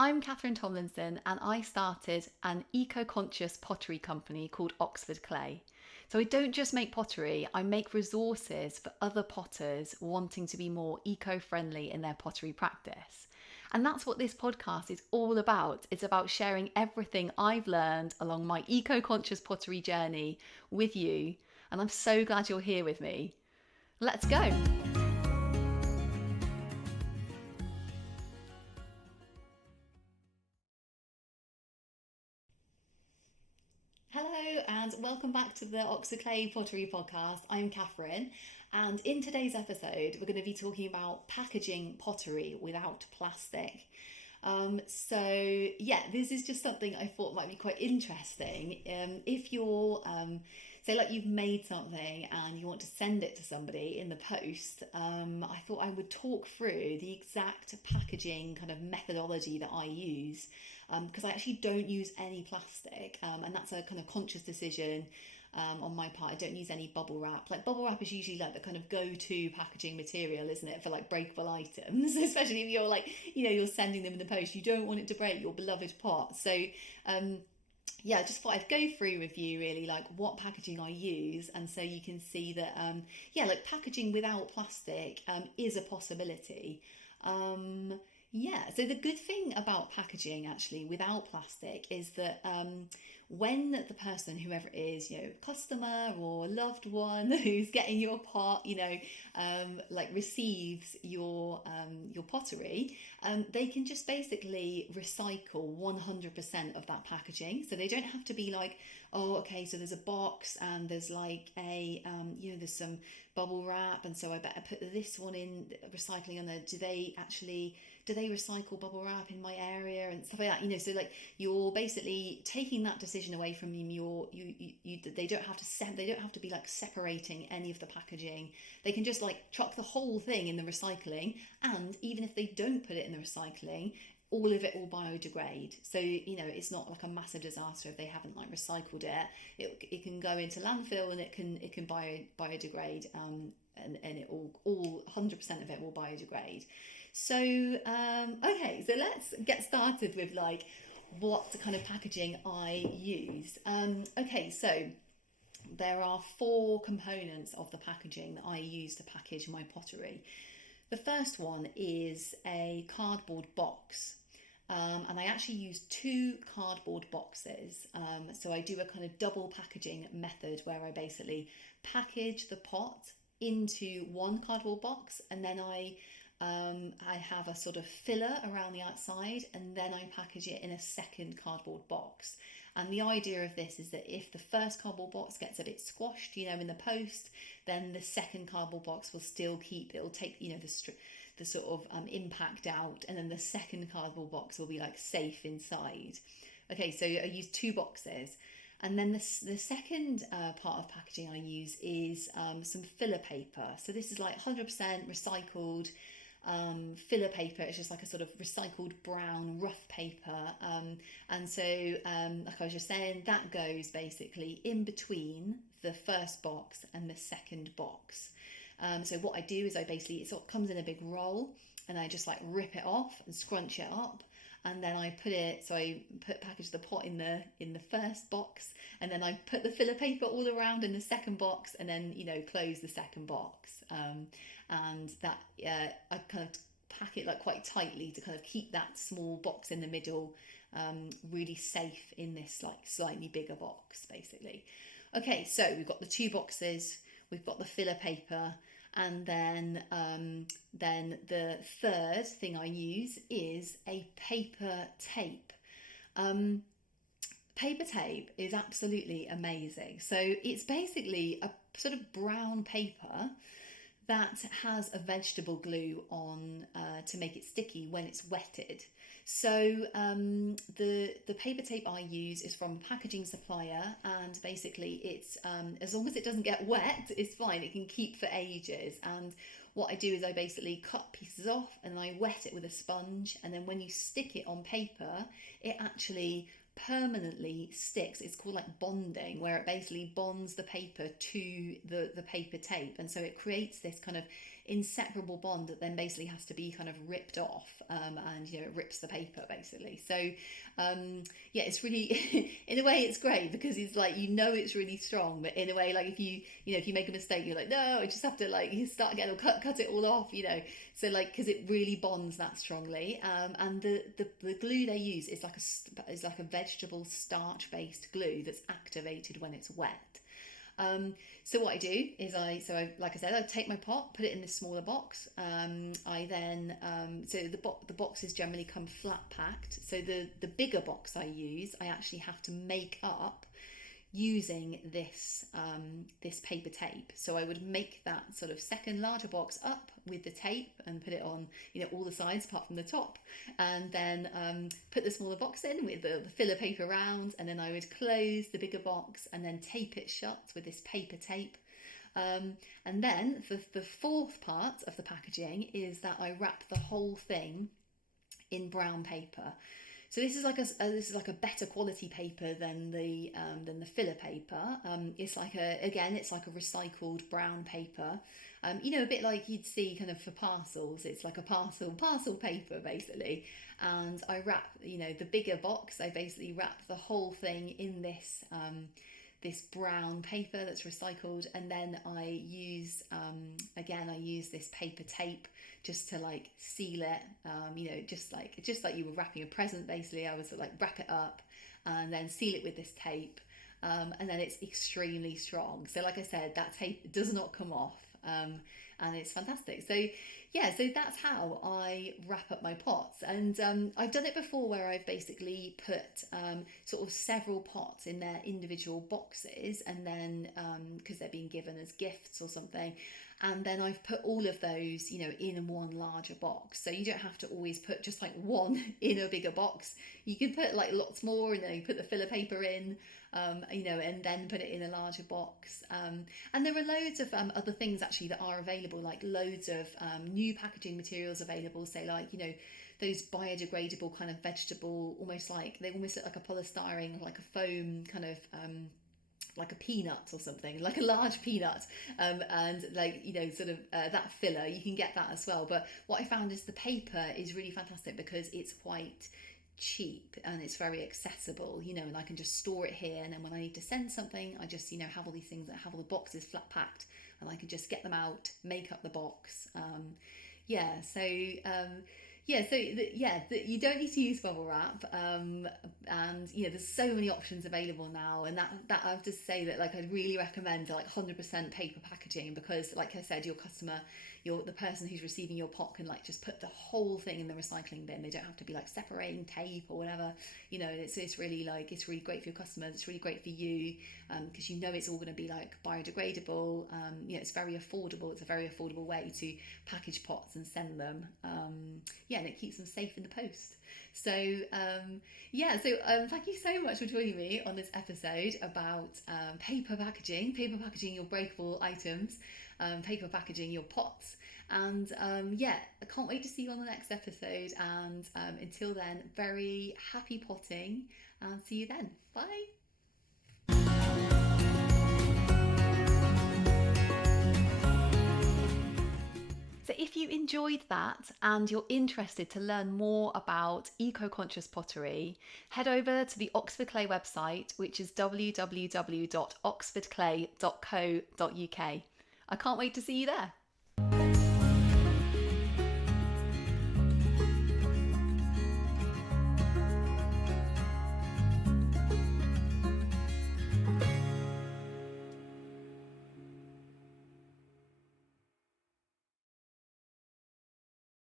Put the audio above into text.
I'm Catherine Tomlinson and I started an eco-conscious pottery company called Oxford Clay. So I don't just make pottery, I make resources for other potters wanting to be more eco-friendly in their pottery practice. And that's what this podcast is all about. It's about sharing everything I've learned along my eco-conscious pottery journey with you. And I'm so glad you're here with me. Let's go. Hello and welcome back to the Oxford Clay Pottery Podcast. I'm Catherine, and in today's episode we're going to be talking about packaging pottery without plastic. This is just something I thought might be quite interesting. If you're, say, like you've made something and you want to send it to somebody in the post, I thought I would talk through the exact packaging kind of methodology that I use, because I actually don't use any plastic, and that's a kind of conscious decision. On my part, I don't use any bubble wrap. Like bubble wrap is usually like the kind of go-to packaging material, isn't it, for like breakable items? Especially if you're like, you're sending them in the post. You don't want it to break your beloved pot. So, I just thought I'd go through with you really like what packaging I use, and so you can see that, like packaging without plastic is a possibility. So the good thing about packaging actually without plastic is that when the person, whoever it is, customer or loved one who's getting your pot, receives your pottery, they can just basically recycle 100% of that packaging. So they don't have to be like, oh, okay, so there's a box and there's like there's some bubble wrap, and so I better put this one in recycling on there. Do they recycle bubble wrap in my area and stuff like that? So like you're basically taking that decision away from them. They don't have to be like separating any of the packaging. They can just like chuck the whole thing in the recycling, and even if they don't put it in the recycling, all of it will biodegrade. So it's not like a massive disaster if they haven't like recycled it. It can go into landfill and it can biodegrade, and it all 100% of it will biodegrade. So so let's get started with like what kind of packaging I use. So there are four components of the packaging that I use to package my pottery. The first one is a cardboard box. And I actually use two cardboard boxes. So I do a kind of double packaging method where I basically package the pot into one cardboard box, and then I have a sort of filler around the outside, and then I package it in a second cardboard box. And the idea of this is that if the first cardboard box gets a bit squashed, in the post, then the second cardboard box will still it'll take, the sort of impact out, and then the second cardboard box will be like safe inside. Okay, so I use two boxes. And then the second part of packaging I use is some filler paper. So this is like 100% recycled filler paper. It's just like a sort of recycled brown rough paper, and so like I was just saying, that goes basically in between the first box and the second box. So what I do is it sort of comes in a big roll, and I just like rip it off and scrunch it up, and then I package the pot in the first box, and then I put the filler paper all around in the second box, and then close the second box, and that I kind of pack it like quite tightly to kind of keep that small box in the middle really safe in this like slightly bigger box basically. Okay, so we've got the two boxes, we've got the filler paper, and then the third thing I use is a paper tape. Paper tape is absolutely amazing. So it's basically a sort of brown paper that has a vegetable glue on to make it sticky when it's wetted. So the paper tape I use is from a packaging supplier, and basically it's as long as it doesn't get wet, it's fine. It can keep for ages. And what I do is I basically cut pieces off and I wet it with a sponge, and then when you stick it on paper, it actually permanently sticks. It's called like bonding, where it basically bonds the paper to the paper tape, and so it creates this kind of inseparable bond that then basically has to be kind of ripped off, and it rips the paper basically. So yeah, it's really in a way it's great, because it's like it's really strong, but in a way, like if you make a mistake, you're like, no, I just have to like start again or cut it all off, so like, because it really bonds that strongly. And the glue they use is like a vegetable starch based glue that's activated when it's wet. So what I do is like I said, I take my pot, put it in this smaller box. I then, so the boxes generally come flat packed. So the bigger box I use, I actually have to make up using this paper tape. So I would make that sort of second larger box up with the tape and put it on all the sides apart from the top, and then put the smaller box in with the filler paper around, and then I would close the bigger box and then tape it shut with this paper tape. And then the fourth part of the packaging is that I wrap the whole thing in brown paper. So this is like a better quality paper than the filler paper. It's like a recycled brown paper. A bit like you'd see kind of for parcels. It's like a parcel paper basically. And I wrap, the bigger box, I basically wrap the whole thing in this brown paper that's recycled, and then I use this paper tape just to like seal it, just like you were wrapping a present basically. I was like wrap it up and then seal it with this tape, and then it's extremely strong. So like I said, that tape does not come off, and it's fantastic. So yeah, so that's how I wrap up my pots. And I've done it before where I've basically put sort of several pots in their individual boxes, and then because they're being given as gifts or something, and then I've put all of those in one larger box. So you don't have to always put just like one in a bigger box. You can put like lots more, and then you put the filler paper in, and then put it in a larger box. And there are loads of other things actually that are available, like loads of new packaging materials available, say like those biodegradable kind of vegetable, they almost look like a polystyrene, like a foam kind of like a peanut or something, like a large peanut, and like that filler, you can get that as well. But what I found is the paper is really fantastic because it's quite cheap and it's very accessible, and I can just store it here, and then when I need to send something, I just have all these things that have all the boxes flat packed, and I can just get them out, make up the box. You don't need to use bubble wrap, and there's so many options available now, and that I have to say that like I'd really recommend like 100% paper packaging, because like I said, your customer, the person who's receiving your pot can like just put the whole thing in the recycling bin. They don't have to be like separating tape or whatever. It's really great for your customers. It's really great for you, because it's all going to be like biodegradable. It's very affordable. It's a very affordable way to package pots and send them. And it keeps them safe in the post. So thank you so much for joining me on this episode about paper packaging your breakable items, paper packaging your pots, and I can't wait to see you on the next episode. And until then, very happy potting, and see you then. Bye. So if you enjoyed that and you're interested to learn more about eco-conscious pottery, head over to the Oxford Clay website, which is www.oxfordclay.co.uk. I can't wait to see you there.